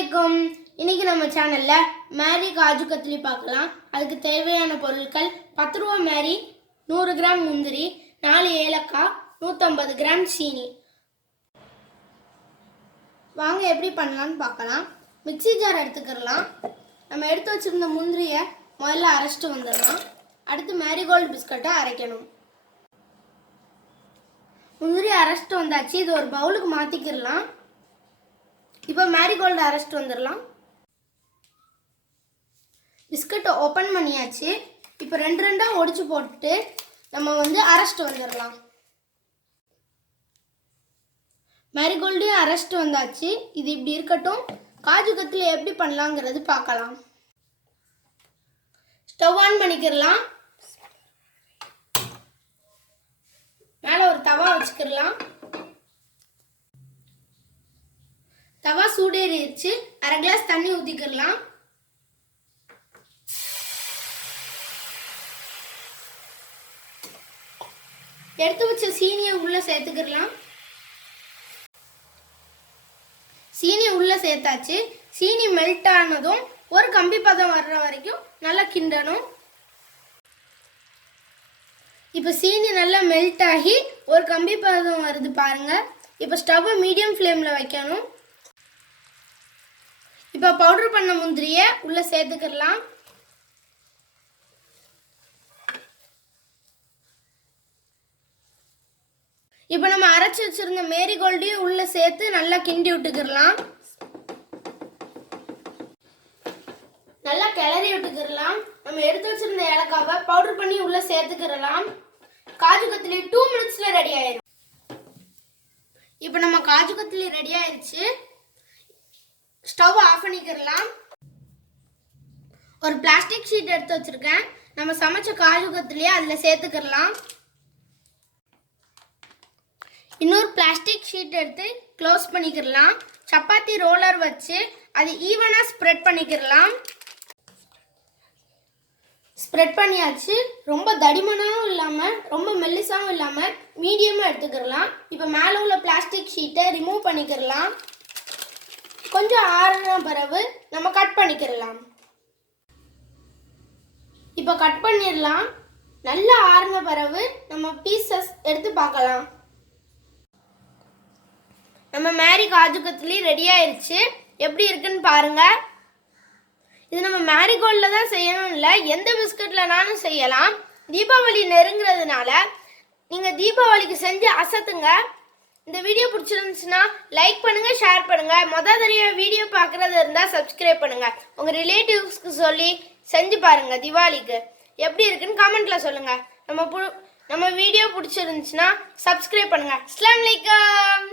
அலைக்கும். இன்னைக்கு நம்ம சேனல்ல மேரி காஜு கத்லி பார்க்கலாம். அதுக்கு தேவையான பொருட்கள் 10 ரூபா மேரி, 100 கிராம் முந்திரி, 4 ஏலக்காய், 150 கிராம் சீனி. வாங்க எப்படி பண்ணலாம்னு பார்க்கலாம். மிக்ஸி ஜார் எடுத்துக்கலாம். நம்ம எடுத்து வச்சிருந்த முந்திரியை முதல்ல அரைச்சிட்டு வந்துடலாம். அடுத்து மேரிகோல்டு பிஸ்கட்டை அரைக்கணும். முந்திரி அரைச்சிட்டு வந்தாச்சு. இது ஒரு பவுலுக்கு மாற்றிக்கிடலாம். இப்போ மேரிகோல்டு அரைச்சிட்டு வந்துடலாம். பிஸ்கட்டை ஓப்பன் பண்ணியாச்சு. இப்போ ரெண்டு ரெண்டாக ஒடிச்சு போட்டுட்டு நம்ம அரைச்சிட்டு வந்துடலாம். மேரிகோல்டையும் அரைச்சிட்டு வந்தாச்சு. இது இப்படி இருக்கட்டும். காஜு கத்லி எப்படி பண்ணலாங்கிறது பார்க்கலாம். ஸ்டவ் ஆன் பண்ணிக்கிடலாம். மேலே ஒரு தவா வச்சுக்கிடலாம். தவா சூடேறிடுச்சு. அரை கிளாஸ் தண்ணி ஊற்றிக்கிடலாம். எடுத்து வச்ச சீனியை உள்ள சேர்த்துக்கிடலாம். சீனி உள்ள சேர்த்தாச்சு. சீனி மெல்ட் ஆனதும் ஒரு கம்பி பதம் வர்ற வரைக்கும் நல்லா கிண்டணும். இப்போ சீனி நல்லா மெல்ட் ஆகி ஒரு கம்பி பதம் வருது பாருங்க. இப்போ ஸ்டவ்வை மீடியம் ஃப்ளேமில் வைக்கணும். இப்போ பவுடர் பண்ண முந்திரியை உள்ள சேர்த்துக்கிடலாம். இப்போ நம்ம அரைச்சி வச்சிருந்த மேரிகோல்டையும் உள்ள சேர்த்து நல்லா கிண்டி விட்டுக்கிடலாம். நல்லா கிளறி விட்டுக்கிடலாம். நம்ம எடுத்து வச்சிருந்த ஏலக்காவை பவுடர் பண்ணி உள்ள சேர்த்துக்கிடலாம். காஜு கத்லி 2 மினிட்ஸ்ல ரெடி ஆயிடும். இப்போ நம்ம காஜு கத்லி ரெடி ஆயிடுச்சு. ஸ்டவ் ஆஃப் பண்ணிக்கிடலாம். ஒரு பிளாஸ்டிக் ஷீட் எடுத்து வச்சிருக்கேன். நம்ம சமைச்ச காஜு கத்லியை அதில் சேர்த்துக்கிடலாம். இன்னொரு பிளாஸ்டிக் ஷீட் எடுத்து க்ளோஸ் பண்ணிக்கிடலாம். சப்பாத்தி ரோலர் வச்சு அது ஈவனாக ஸ்ப்ரெட் பண்ணிக்கிடலாம். ஸ்ப்ரெட் பண்ணியாச்சு. ரொம்ப தடிமனாகவும் இல்லாமல் ரொம்ப மெல்லிசாகவும் இல்லாமல் மீடியமாக எடுத்துக்கிடலாம். இப்போ மேலே உள்ள பிளாஸ்டிக் ஷீட்டை ரிமூவ் பண்ணிக்கிடலாம். கொஞ்சம் ஆறின பிறகு நம்ம கட் பண்ணிக்கிடலாம். இப்போ கட் பண்ணிடலாம். நல்லா ஆறின பிறகு நம்ம பீசஸ் எடுத்து பார்க்கலாம். நம்ம மேரி காஜு கத்லி ரெடி ஆயிடுச்சு. எப்படி இருக்குன்னு பாருங்க. இது நம்ம மேரிகோல்டில் தான் செய்யணும் இல்லை, எந்த பிஸ்கட்லனாலும் செய்யலாம். தீபாவளி நெருங்கிறதுனால நீங்கள் தீபாவளிக்கு செஞ்சு அசத்துங்க. இந்த வீடியோ பிடிச்சிருந்துச்சுன்னா லைக் பண்ணுங்கள், ஷேர் பண்ணுங்கள். தடவை வீடியோ பார்க்குறது இருந்தால் சப்ஸ்கிரைப் பண்ணுங்கள். உங்கள் ரிலேட்டிவ்ஸ்க்கு சொல்லி செஞ்சு பாருங்கள். தீபாவளிக்கு எப்படி இருக்குன்னு கமெண்ட்டில் சொல்லுங்கள். நம்ம வீடியோ பிடிச்சிருந்துச்சுன்னா சப்ஸ்கிரைப் பண்ணுங்கள். அஸ்ஸலாமு அலைக்கும்.